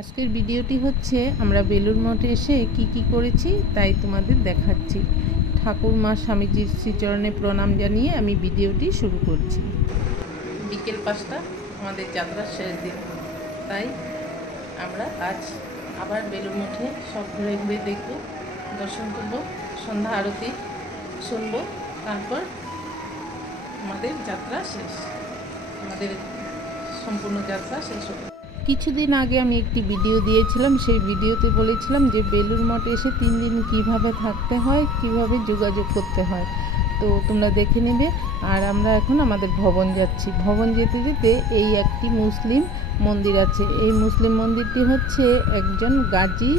আজকের ভিডিওটি হচ্ছে আমরা বেলুড় মঠে এসে কি করেছি তাই তোমাদের দেখাচ্ছি। ঠাকুর মা স্বামীজির শ্রীচরণে প্রণাম জানিয়ে আমি ভিডিওটি শুরু করছি। বিকেল 5টা, আমাদের যাত্রার শেষ দিন, তাই আমরা আজ আবার বেলুড় মঠে সব ঘুরে ঘুরে দেখব, দর্শন করব, সন্ধ্যা আরতি শুনব, তারপর আমাদের যাত্রা শেষ, আমাদের সম্পূর্ণ যাত্রা শেষ হবে। কিছুদিন আগে আমি একটি ভিডিও দিয়েছিলাম, সেই ভিডিওতে বলেছিলাম যে বেলুড় মঠে এসে 3 দিন কিভাবে থাকতে হয়, কিভাবে যোগাযোগ করতে হয়, তো তোমরা দেখে নেবে। আর আমরা এখন আমাদের ভবন যাচ্ছি। ভবন যেতে যেতে এই একটি মুসলিম মন্দির আছে। এই মুসলিম মন্দিরটি হচ্ছে একজন গাজী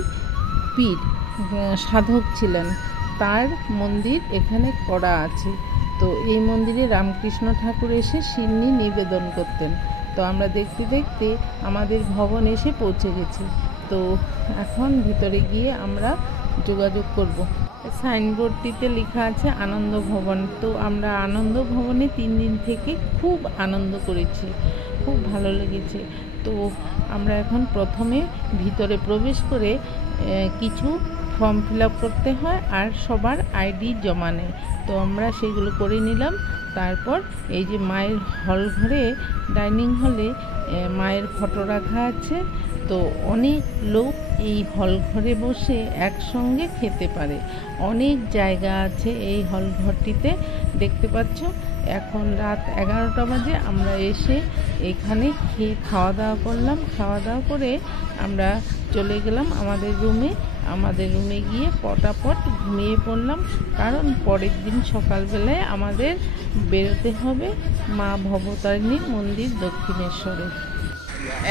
পীর সাধক ছিলেন, তার মন্দির এখানে করা আছে। তো এই মন্দিরে রামকৃষ্ণ ঠাকুর এসে সিন্নি নিবেদন করতেন। তো আমরা দেখতে দেখতে আমাদের ভবন এসে পৌঁছে গেছি। তো এখন ভিতরে গিয়ে আমরা যোগাযোগ করব। সাইনবোর্ডটিতে লেখা আছে আনন্দ ভবন। তো আমরা আনন্দ ভবনে 3 দিন থেকে খুব আনন্দ করেছি, খুব ভালো লেগেছে। তো আমরা এখন প্রথমে ভিতরে প্রবেশ করে কিছু ফর্ম ফিল আপ করতে হয় আর সবার আইডি জমা নেয়। তো আমরা সেগুলো করে নিলাম। তারপর এই যে মায়ের হল ঘরে, ডাইনিং হলে মায়ের ফটো রাখা আছে। তো অনেক লোক এই হল ঘরে বসে একসঙ্গে খেতে পারে, অনেক জায়গা আছে এই হল ঘরটিতে। দেখতে পাচ্ছ এখন রাত 11টা বাজে। আমরা এসে এখানে খাওয়া দাওয়া করলাম। খাওয়া দাওয়া করে আমরা চলে গেলাম আমাদের রুমে। আমাদের রুমে গিয়ে পটাপট ঘুমিয়ে পড়লাম, কারণ পরের দিন সকালবেলায় আমাদের বেরোতে হবে মা ভবতারিণীর মন্দির দক্ষিণেশ্বরে।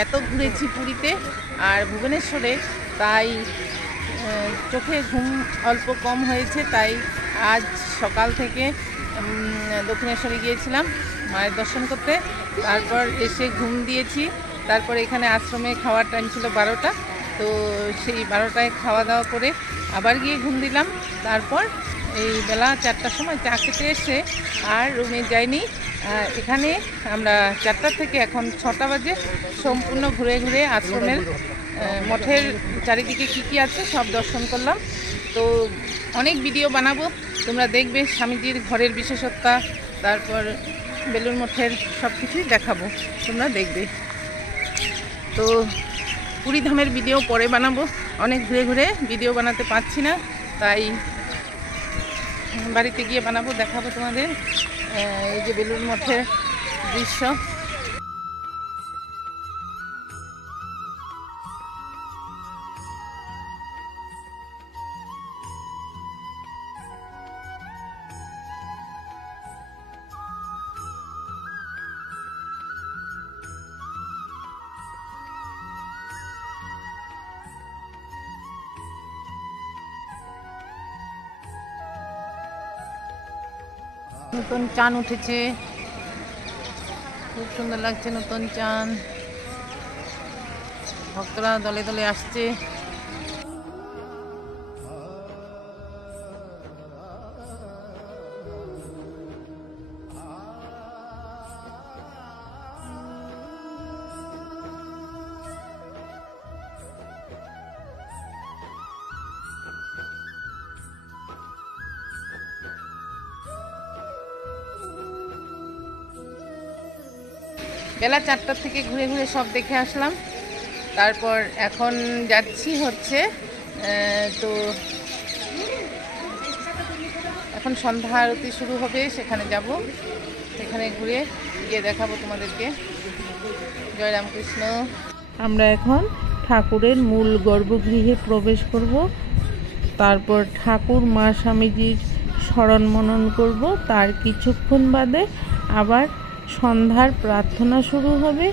এত ঘুরেছি পুরীতে আর ভুবনেশ্বরে, তাই চোখে ঘুম অল্প কম হয়েছে। তাই আজ সকাল থেকে দক্ষিণেশ্বরে গিয়েছিলাম মায়ের দর্শন করতে, তারপর এসে ঘুম দিয়েছি। তারপর এখানে আশ্রমে খাওয়ার টাইম ছিল 12টা, তো সেই 12টায় খাওয়া দাওয়া করে আবার গিয়ে ঘুম দিলাম। তারপর এই বেলা 4টার সময় চা খেতে এসে আর রুমে যাইনি। এখানে আমরা 4টা থেকে এখন 6টা বাজে সম্পূর্ণ ঘুরে ঘুরে আশ্রমের মঠের চারিদিকে কি আছে সব দর্শন করলাম। তো অনেক ভিডিও বানাবো, তোমরা দেখবে স্বামীজির ঘরের বিশেষত্বা, তারপর বেলুড় মঠের সব কিছুই দেখাবো, তোমরা দেখবে। তো পুরী ধামের ভিডিও পরে বানাবো, অনেক ঘুরে ঘুরে ভিডিও বানাতে পারছি না, তাই বাড়িতে গিয়ে বানাবো, দেখাবো তোমাদের এই যে বেলুড় মঠের দৃশ্য। নতুন চান উঠেছে, খুব সুন্দর লাগছে নতুন চান। ভক্তরা দলে দলে আসছে। বেলা 4টা থেকে ঘুরে ঘুরে সব দেখে আসলাম। তারপর এখন যাচ্ছি হচ্ছে তো এখন সন্ধ্যা আরতি শুরু হবে, সেখানে যাব, সেখানে ঘুরে গিয়ে দেখাবো তোমাদেরকে। জয় রামকৃষ্ণ। আমরা এখন ঠাকুরের মূল গর্ভগৃহে প্রবেশ করব। তারপর ঠাকুর মা স্বামীজির স্মরণ মনন করব। তার কিছুক্ষণ বাদে আবার সন্ধ্যার প্রার্থনা শুরু হবে।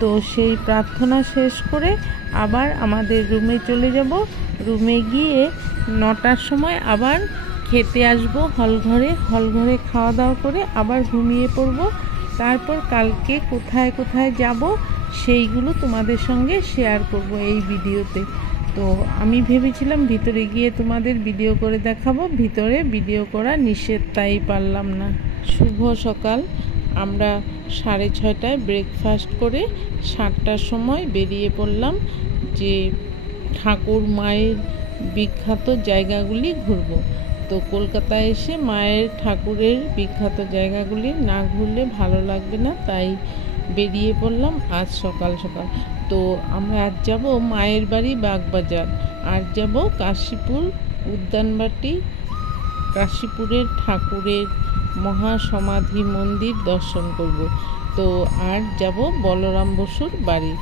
তো সেই প্রার্থনা শেষ করে আবার আমাদের রুমে চলে যাব। রুমে গিয়ে 9টার সময় আবার খেতে আসব হলঘরে। হলঘরে খাওয়া দাওয়া করে আবার ঘুমিয়ে পড়ব। তারপর কালকে কোথায় কোথায় যাব সেইগুলো তোমাদের সঙ্গে শেয়ার করব এই ভিডিওতে। তো আমি ভেবেছিলাম ভিতরে গিয়ে তোমাদের ভিডিও করে দেখাবো, ভিতরে ভিডিও করা নিষেধ, তাই পারলাম না। শুভ সকাল। আমরা 6:30টায় ব্রেকফাস্ট করে 7টার সময় বেরিয়ে পড়লাম। যে ঠাকুর মায়ের বিখ্যাত জায়গাগুলি ঘুরব। তো কলকাতায় এসে মায়ের ঠাকুরের বিখ্যাত জায়গাগুলি না ঘুরলে ভালো লাগবে না, তাই বেরিয়ে পড়লাম আজ সকাল সকাল। তো আমরা আজ যাব মায়ের বাড়ি বাগবাজার, আর যাব কাশীপুর উদ্যানবাটি, কাশীপুরের ঠাকুরের মহাসমাধি মন্দির দর্শন করব। তো আর যাব বলরাম বসুর বাড়ি।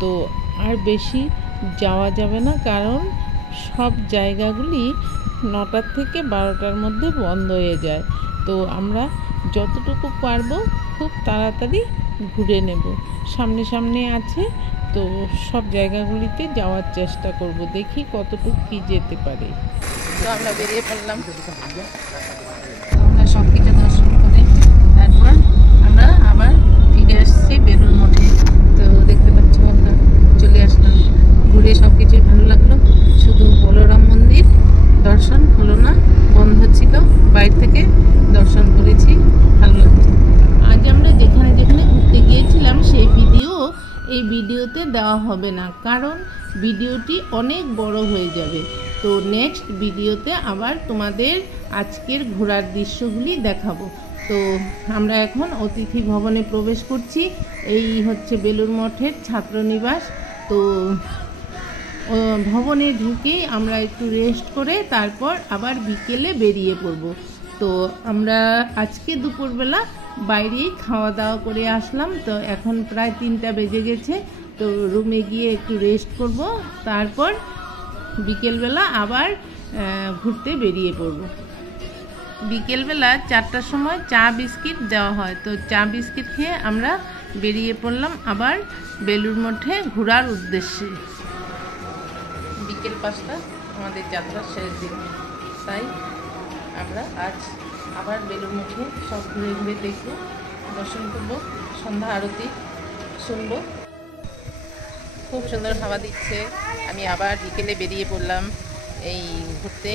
তো আর বেশি যাওয়া যাবে না, কারণ সব জায়গাগুলি 9টা থেকে 12টার মধ্যে বন্ধ হয়ে যায়। তো আমরা যতটুকু পারবো খুব তাড়াতাড়ি ঘুরে নেব। সামনে সামনে আছে, তো সব জায়গাগুলিতে যাওয়ার চেষ্টা করব, দেখি কতটুকু কি যেতে পারে। তো আমরা বেরিয়ে পড়লাম। আমরা সব কিছু দর্শন করে তারপর আমরা আবার ফিরে আসছি বেলুড় মঠে। তো দেখতে পাচ্ছ আমরা চলে আসলাম, ঘুরে সব কিছুই ভালো লাগলো, শুধু বলরাম মন্দির দর্শন হলো না, বন্ধ ছিল। বাইরে থেকে দর্শন করেছি, ভালো লাগছে। আজ আমরা যেখানে যেখানে ঘুরতে গিয়েছিলাম সেই ভিডিও এই ভিডিওতে দেওয়া হবে না, কারণ ভিডিওটি অনেক বড় হয়ে যাবে। তো নেক্সট ভিডিওতে আবার তোমাদের আজকের ঘোরার দৃশ্যগুলি দেখাবো। তো আমরা এখন অতিথি ভবনে প্রবেশ করছি। এই হচ্ছে বেলুড় মঠের ছাত্রনিবাস। তো ভবনে ঢুকেই আমরা একটু রেস্ট করে তারপর আবার বিকেলে বেরিয়ে পড়ব। তো আমরা আজকে দুপুরবেলা বাইরেই খাওয়া দাওয়া করে আসলাম। তো এখন প্রায় 3টা বেজে গেছে। তো রুমে গিয়ে একটু রেস্ট করব, তারপর বিকেলবেলা আবার ঘুরতে বেরিয়ে পড়ব। বিকেলবেলা 4টার সময় চা বিস্কিট দেওয়া হয়। তো চা বিস্কিট খেয়ে আমরা বেরিয়ে পড়লাম আবার বেলুড় মঠে ঘোরার উদ্দেশ্যে। বিকেল 5টা আমাদের যাত্রার শেষ দিন, তাই আমরা আজ আবার বেলুড় মঠে সব ঘুরে ঘুরে দেখব, দর্শন করব, সন্ধ্যা আরতি শুনব। খুব সুন্দর হাওয়া দিচ্ছে। আমি আবার বিকেলে বেরিয়ে পড়লাম এই ঘুরতে।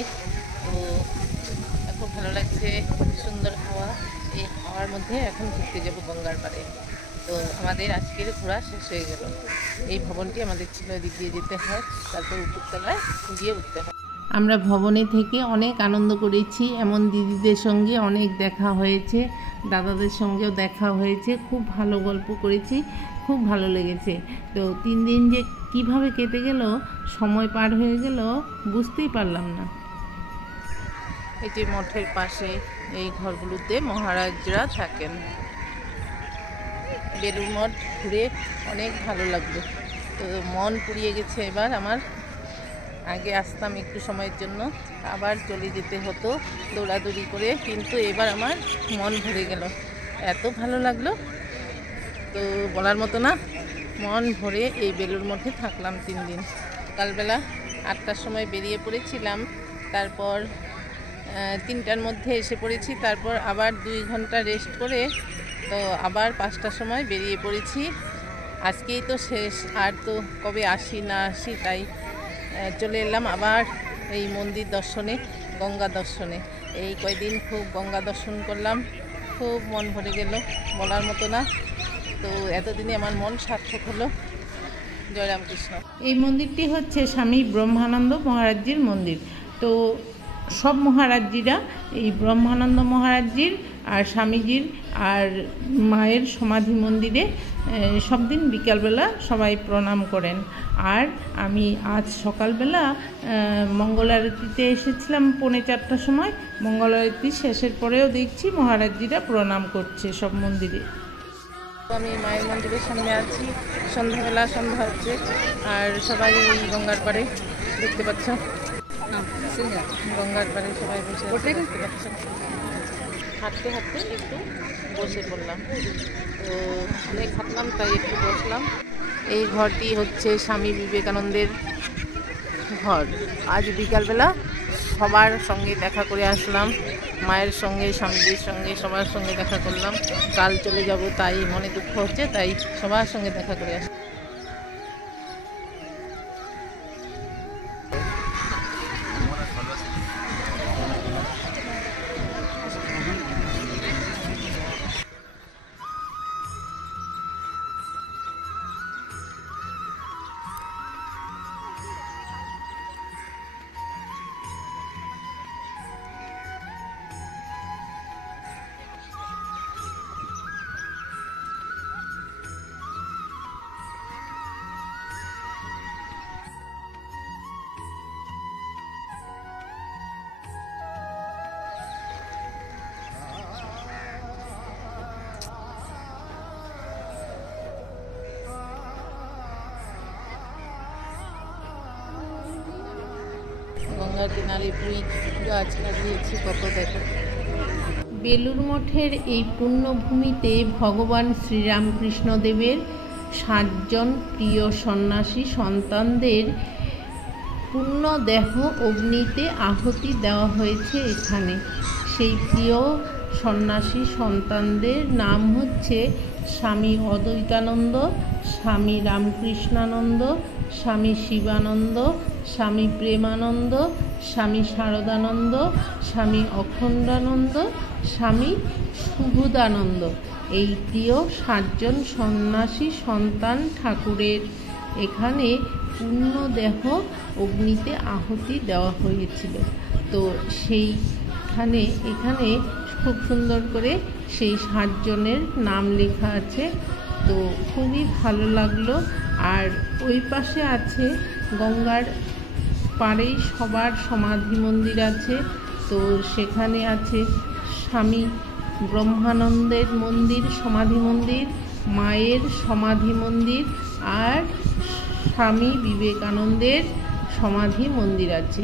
তো খুব ভালো লাগছে, সুন্দর হাওয়া। এই হাওয়ার মধ্যে এখন ঘুরতে যাব গঙ্গার পাড়ে। তো আমাদের আজকের ঘোরা শেষ হয়ে গেল। এই ভবনটি আমাদের ছিল, এদিক দিয়ে যেতে হয়, তারপর উপরতলায় গিয়ে উঠতে হয়। আমরা ভবনে থেকে অনেক আনন্দ করেছি, এমন দিদিদের সঙ্গে অনেক দেখা হয়েছে, দাদাদের সঙ্গেও দেখা হয়েছে, খুব ভালো গল্প করেছি, খুব ভালো লেগেছে। তো 3 দিন যে কিভাবে কেটে গেল, সময় পার হয়ে গেল বুঝতেই পারলাম না। এই যে মঠের পাশে এই ঘরগুলোতে মহারাজরা থাকেন। বেলুড় মঠ ঘুরে অনেক ভালো লাগলো। তো মন পুড়িয়ে গেছে এবার আমার। আগে আসতাম একটু সময়ের জন্য, আবার চলে যেতে হতো দৌড়াদৌড়ি করে, কিন্তু এবার আমার মন ভরে গেল, এত ভালো লাগলো তো বলার মতো না। মন ভরে এই বেলুড় মঠে থাকলাম 3 দিন। সকালবেলা 8টার সময় বেরিয়ে পড়েছিলাম, তারপর 3টার মধ্যে এসে পড়েছি, তারপর আবার 2 ঘন্টা রেস্ট করে তো আবার 5টার সময় বেরিয়ে পড়েছি। আজকেই তো শেষ, আর তো কবে আসি না আসি, তাই চলে এলাম আবার এই মন্দির দর্শনে, গঙ্গা দর্শনে। এই কয়দিন খুব গঙ্গা দর্শন করলাম, খুব মন ভরে গেল, বলার মতো না। তো এতদিনে আমার মন সার্থক হলো। জয় রামকৃষ্ণ। এই মন্দিরটি হচ্ছে স্বামী ব্রহ্মানন্দ মহারাজজির মন্দির। তো সব মহারাজজিরা এই ব্রহ্মানন্দ মহারাজজির আর স্বামীজির আর মায়ের সমাধি মন্দিরে সব দিন বিকালবেলা সবাই প্রণাম করেন। আর আমি আজ সকালবেলা মঙ্গলারতিতে এসেছিলাম 3:45টার সময়। মঙ্গলারতি শেষের পরেও দেখছি মহারাজজিরা প্রণাম করছে সব মন্দিরে। আমি মায়ের মন্দিরের সামনে আছি, সন্ধ্যাবেলা, সন্ধ্যা হচ্ছে, আর সবাই এই গঙ্গার পাড়ে দেখতে পাচ্ছ, গঙ্গার পাড়ে সবাই বসে দেখতে পাচ্ছ। হাঁটতে হাঁটতে একটু বসে পড়লাম, তো অনেক হাঁটলাম তাই একটু বসলাম। এই ঘরটি হচ্ছে স্বামী বিবেকানন্দের ঘর। আজ বিকালবেলা সবার সঙ্গে দেখা করে আসলাম, মায়ের সঙ্গে, স্বামীজির সঙ্গে, সবার সঙ্গে দেখা করলাম। কাল চলে যাব, তাই মনে দুঃখ হচ্ছে, তাই সবার সঙ্গে দেখা করে আসলাম। গঙ্গার কিনারে পুঁই গাছ লাগিয়েছি কত, দেখো। বেলুড় মঠের এই পুণ্যভূমিতে ভগবান শ্রীরামকৃষ্ণদেবের 7 জন প্রিয় সন্ন্যাসী সন্তানদের পূর্ণ দেহ অগ্নিতে আহুতি দেওয়া হয়েছে এখানে। সেই প্রিয় সন্ন্যাসী সন্তানদের নাম হচ্ছে স্বামী অদ্বৈতানন্দ, স্বামী রামকৃষ্ণানন্দ, স্বামী শিবানন্দ, স্বামী প্রেমানন্দ, স্বামী শারদানন্দ, স্বামী অখণ্ডানন্দ, স্বামী সুবোধানন্দ। এই প্রিয় 7 জন সন্ন্যাসী সন্তান ঠাকুরের এখানে পূর্ণ দেহ অগ্নিতে আহুতি দেওয়া হয়েছিল। তো এখানে খুব সুন্দর করে সেই 7 জনের নাম লেখা আছে। তো খুবই ভালো লাগলো। আর ওই পাশে আছে গঙ্গার পাড়েই সবার সমাধি মন্দির আছে। তো সেখানে আছে স্বামী ব্রহ্মানন্দের মন্দির, সমাধি মন্দির, মায়ের সমাধি মন্দির, আর স্বামী বিবেকানন্দের সমাধি মন্দির আছে।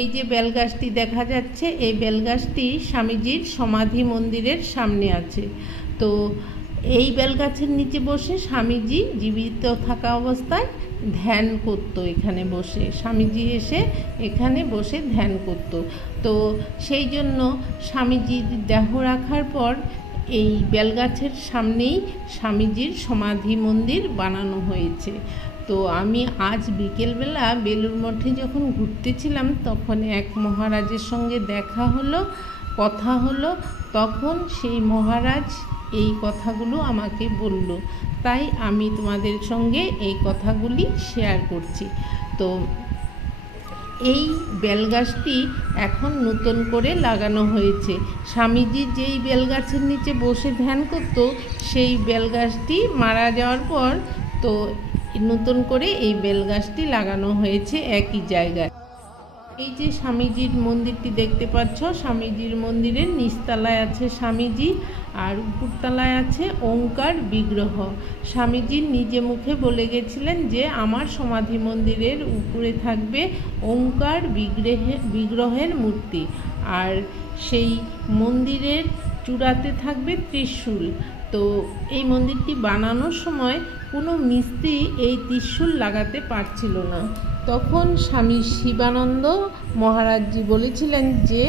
এই যে বেলগাছটি দেখা যাচ্ছে, এই বেলগাছটি স্বামীজির সমাধি মন্দিরের সামনে আছে। তো এই বেলগাছের নিচে বসে স্বামীজি জীবিত থাকা অবস্থায় ধ্যান করতো। এখানে বসে স্বামীজি এসে এখানে বসে ধ্যান করত। তো সেই জন্য স্বামীজির দেহ রাখার পর এই বেলগাছের সামনেই স্বামীজির সমাধি মন্দির বানানো হয়েছে। তো আমি আজ বিকেলবেলা বেলুড় মঠে যখন ঘুরতেছিলাম তখন এক মহারাজের সঙ্গে দেখা হলো, কথা হলো। তখন সেই মহারাজ এই কথাগুলো আমাকে বলল, তাই আমি তোমাদের সঙ্গে এই কথাগুলি শেয়ার করছি। তো এই বেলগাছটি এখন নতুন করে লাগানো হয়েছে। স্বামীজি যেই বেলগাছের নিচে বসে ধ্যান করত, সেই বেলগাছটি মারা যাওয়ার পর তো নতুন করে এই বেলগাছটি লাগানো হয়েছে একই জায়গায়। এই যে স্বামীজির মন্দিরটি দেখতে পাচ্ছ, স্বামীজির মন্দিরের নিচতলায় আছে স্বামীজি, আর উপরতলায় আছে ওঙ্কার বিগ্রহ। স্বামীজি নিজে মুখে বলে গেছিলেন যে আমার সমাধি মন্দিরের উপরে থাকবে ওঙ্কার বিগ্রহের মূর্তি, আর সেই মন্দিরের চূড়াতে থাকবে ত্রিশূল। তো এই মন্দিরটি বানানোর সময় কোনো মিস্ত্রি এই ত্রিশূল লাগাতে পারছিল না। তখন স্বামী শিবানন্দ মহারাজজি বলেছিলেন যে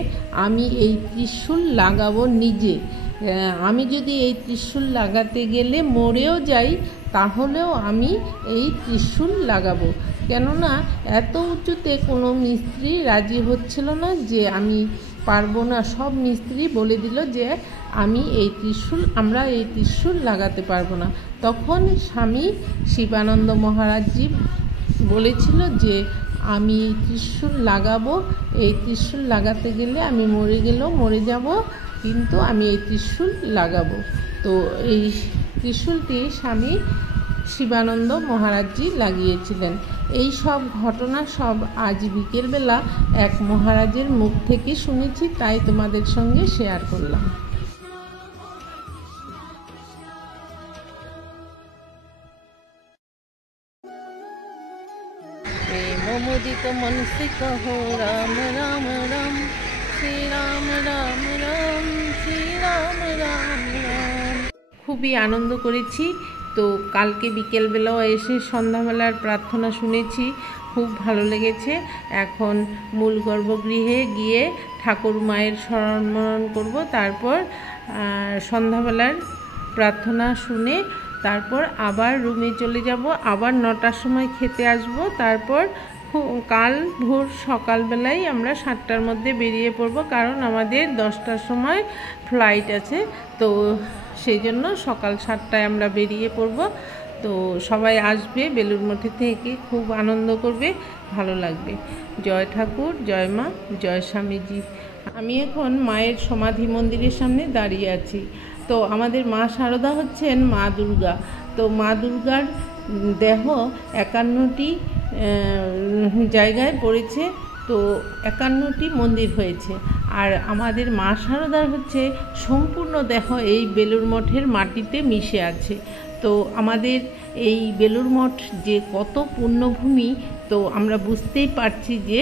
আমি এই ত্রিশূল লাগাবো নিজে। আমি যদি এই ত্রিশূল লাগাতে গেলে মরেও যাই তাহলেও আমি এই ত্রিশূল লাগাবো, কেননা এত উঁচুতে কোনো মিস্ত্রি রাজি হচ্ছিল না যে আমি পারবো না। সব মিস্ত্রি বলে দিল যে আমরা এই ত্রিশূল লাগাতে পারবো না। তখন স্বামী শিবানন্দ মহারাজজি বলেছিল যে আমি এই ত্রিশূল লাগাবো, এই ত্রিশূল লাগাতে গেলে আমি মরে গেলেও মরে যাব, কিন্তু আমি এই ত্রিশূল লাগাবো। তো এই ত্রিশূলটি স্বামী শিবানন্দ মহারাজজি লাগিয়েছিলেন। এই সব ঘটনা সব আজ বিকেলবেলা এক মহারাজের মুখ থেকে শুনেছি, তাই তোমাদের সঙ্গে শেয়ার করলাম। মোদিত মন সে কহো রাম রাম রাম, শ্রী রাম রাম রাম, শ্রী রাম রাম রাম। খুবই আনন্দ করেছি। তো কালকে বিকেলবেলাও এসে সন্ধ্যাবেলার প্রার্থনা শুনেছি, খুব ভালো লেগেছে। এখন মূল গর্ভগৃহে গিয়ে ঠাকুর মায়ের স্মরণ করব, তারপর সন্ধ্যাবেলার প্রার্থনা শুনে তারপর আবার রুমে চলে যাব, আবার 9টার সময় খেতে আসব। তারপর কাল ভোর সকালবেলায় আমরা 7টার মধ্যে বেরিয়ে পড়ব, কারণ আমাদের 10টার সময় ফ্লাইট আছে। তো সেই জন্য সকাল 7টায় আমরা বেরিয়ে পড়ব। তো সবাই আসবে বেলুড় মঠে থেকে, খুব আনন্দ করবে, ভালো লাগবে। জয় ঠাকুর, জয় মা, জয় স্বামীজি। আমি এখন মায়ের সমাধি মন্দিরের সামনে দাঁড়িয়ে আছি। তো আমাদের মা শারদা হচ্ছেন মা দুর্গা। তো মা দুর্গার দেহ 51টি জায়গায় পড়েছে, তো 51টি মন্দির হয়েছে। আর আমাদের মা শারদার হচ্ছে সম্পূর্ণ দেহ এই বেলুড় মঠের মাটিতে মিশে আছে। তো আমাদের এই বেলুড় মঠ যে কত পুণ্যভূমি তো আমরা বুঝতেই পারছি যে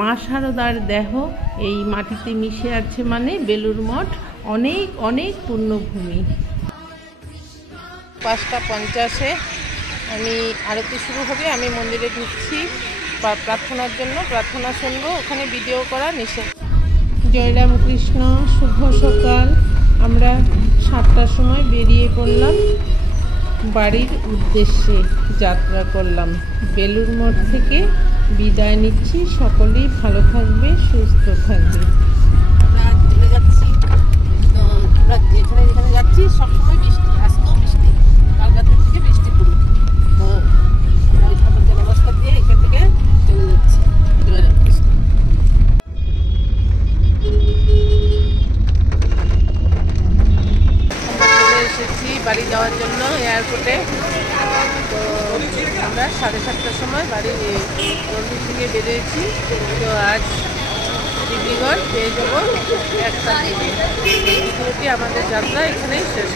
মা শারদার দেহ এই মাটিতে মিশে আছে, মানে বেলুড় মঠ অনেক অনেক পুণ্যভূমি। 5:50 আমি আরতি শুরু হবে, আমি মন্দিরে ঢুকছি প্রার্থনার জন্য, প্রার্থনা শুনবো, ওখানে ভিডিও করা নিষেধ। জয় রামকৃষ্ণ, শুভ সকাল। আমরা 7টার সময় বেরিয়ে পড়লাম, বাড়ির উদ্দেশ্যে যাত্রা করলাম। বেলুড় মঠ থেকে বিদায় নিচ্ছি, সকলেই ভালো থাকবে, সুস্থ থাকবে। আমরা চলে যাচ্ছি, তো আমরা যেখানে যেখানে যাচ্ছি সবসময় বৃষ্টি, আজকেও বৃষ্টি, কাল রাতের থেকে বৃষ্টি পুরো। তো আমরা ওই ঠাকুরকে নমস্কার দিয়ে এখান থেকে চলে যাচ্ছি। এসেছি বাড়ি যাওয়ার জন্য এয়ারপোর্টে। তো আমরা 7:30টার সময় বাড়ি মন্দির থেকে বেরিয়েছি। তো আজ ডিব্রুগড় পেয়ে যাবো 1টা ভিডিওটি আমাদের যাত্রা এখানেই শেষ।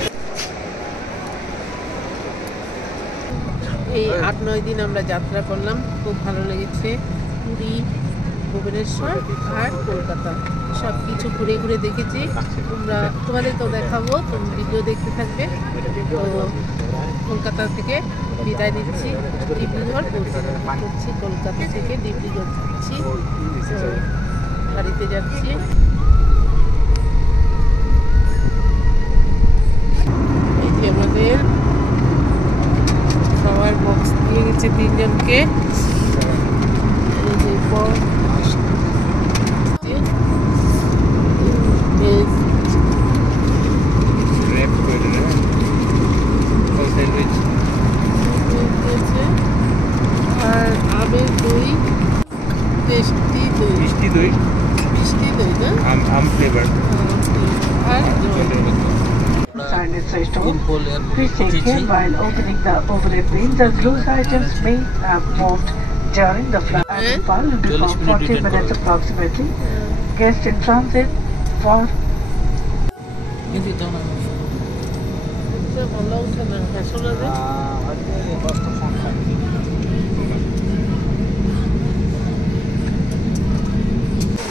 এই 8-9 দিন আমরা যাত্রা করলাম, খুব ভালো লেগেছে। পুরী, ভুবনেশ্বর আর কলকাতা সব কিছু ঘুরে ঘুরে দেখেছি। তোমাদের তো দেখাবো, তুমি ভিডিও দেখতে থাকবে। তো কলকাতা থেকে বিদায় নিচ্ছি, ডিব্রুগড় করছি, কলকাতা থেকে ডিব্রুগড় যাচ্ছি, তো বাড়িতে যাচ্ছি। এই যে আমাদের খাওয়ার বক্স দিয়ে গেছে 3 জনকে। আর আমের দই, মিষ্টি দই না, আম ফ্লেভার। আর Please take care while opening the overhead bin. The loose items may have moved during the flight and will be for 40 minutes approximately. Guests in transit for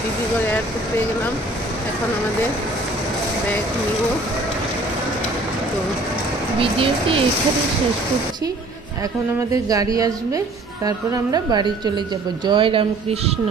Dibrugarh airport পেয়ে গেলাম, এখন আমাদের ব্যাগ নিব। তো ভিডিওটি এইখানে শেষ করছি, এখন আমাদের গাড়ি আসবে, তারপর আমরা বাড়ি চলে যাব। জয় রামকৃষ্ণ।